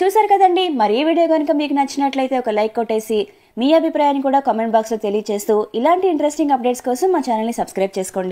చూసారు కదండి. మరి ఈ వీడియో కనుక మీకు నచ్చినట్లయితే ఒక లైక్ కొట్టేసి మీ అభిప్రాయాన్ని కూడా కామెంట్ బాక్స్ లో తెలియజేస్తూ ఇలాంటి ఇంట్రెస్టింగ్ అప్డేట్స్ కోసం మా ఛానల్ ని సబ్స్క్రైబ్ చేసుకోండి.